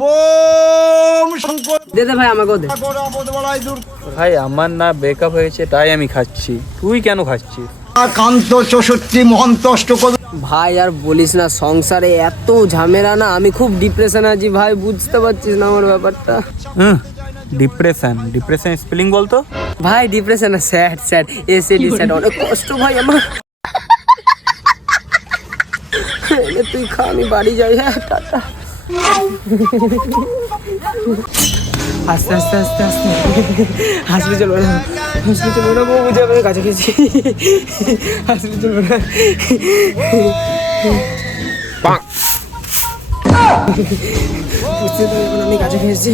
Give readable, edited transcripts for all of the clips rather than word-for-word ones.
Bomb Shankar দে দে ভাই আমাকেও দে। ভাই আমার না ব্রেকআপ হয়েছে তাই আমি খাচ্ছি, তুই কেন খাচ্ছিস? কান্ত 64 মহন্ত অষ্টকোণ। ভাই আর বলিস না, সংসারে এত ঝামেলা না, আমি খুব ডিপ্রেশন আছি ভাই, বুঝতে পারছিস না আমার ব্যাপারটা। ডিপ্রেশন ডিপ্রেশন স্পেলিং বলতো? ভাই ডিপ্রেশন না, স্যাড স্যাড, এসএডি স্যাড, অনেক কষ্ট ভাই আমার। তুই খা, আমি বাড়ি যাই। হ্যাঁ টাটা। আস্তে আস্তে আস্তে আস্তে হাসলে চলবে না, হাসলে চলবে না, বউ বুঝে আমি কাছে গেছি। হাসলে চলবে না। বুঝতে তো এখন আমি কাছে খেয়েছি।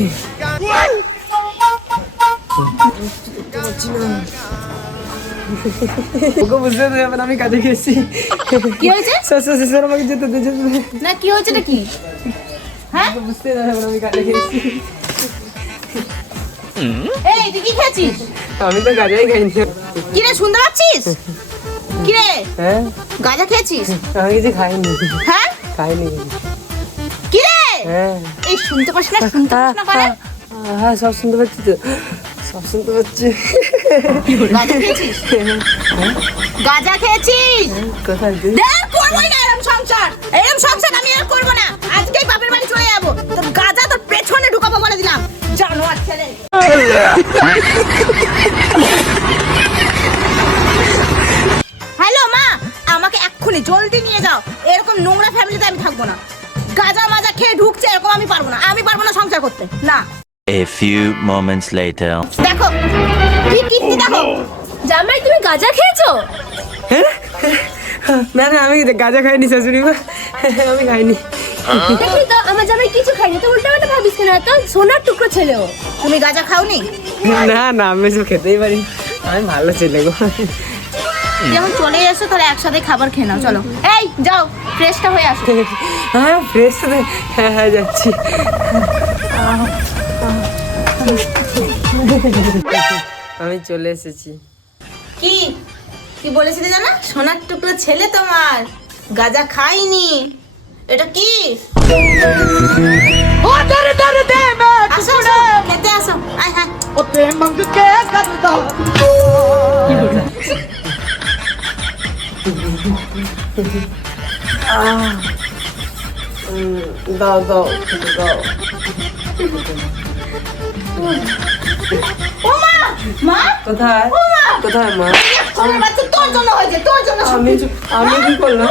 ওকে বুঝতে তো এখন আমি কাছে খেয়েছি। কি হয়েছে? স্যার আমাকে যেতে দে, যেতে দে। না কি হয়েছে নাকি? হ্যাঁ বুঝতে না এখন আমি কাছে খেয়েছি। এই তুই কি খেয়েছিস? আমি তো গাজাই খাইনি। কি রে শুনতে পাচ্ছিস? কি রে হ্যাঁ গাঁজা খেয়েছিস? আমি কিছু খাইনি। হ্যাঁ খাইনি। কি রে হ্যাঁ এই শুনতে পাস না, শুনতে পাস না করে? হ্যাঁ সব শুনতে পাচ্ছি তো, সব শুনতে পাচ্ছি। গাঁজা খেয়েছিস? গাঁজা খেয়েছিস? কোথায় তুই? দেখ করবোই না এরকম সংসার, এরকম সংসার আমি আর করবো না। আজকেই বাপের বাড়ি চলে যাবো, তোর গাঁজা তোর পেছনে ঢুকাবো বলে দিলাম, জানোয়ার ছেলে। হ্যালো মা, আমাকে এক্ষুনি জলদি নিয়ে যাও, এরকম নোংরা ফ্যামিলিতে আমি থাকবো না। গাঁজা মাজা খেয়ে ঢুকছে এরকম আমি পারবো না, আমি পারবো না সংসার করতে না। A few moments later. দেখো কি কীর্তি দেখো। জামাই তুমি গাঁজা খেয়েছো? না না আমি গাঁজা খাইনি শাশুড়ি মা, আমি খাইনি। দেখি তো আমার জামাই কিছু খাইনি, তো উল্টা পাল্টা ভাবিস কেন? তো সোনার টুকরো ছেলেও। তুমি গাঁজা খাওনি? না না আমি সব খেতেই পারি, আমি ভালো ছেলে গো। যখন চলে এসো তাহলে একসাথে খাবার খেয়ে নাও, চলো। এই যাও ফ্রেশটা হয়ে আসো। হ্যাঁ ফ্রেশ, হ্যাঁ হ্যাঁ যাচ্ছি। আমি চলে এসেছি। কি কি বলেছিলে জানা? সোনার টুকরো ছেলে তোমার, গাঁজা খাইনি। এটা কি? আসো, আসো, খেতে আসো। আয় হ্যাঁ দাও দাও দাও। ও মা, মা কোথায় ও মা, কোথায় মা? ছোট বাচ্চা তোর জন্য হয়েছে, তোর জন্য। আমি কি করলাম?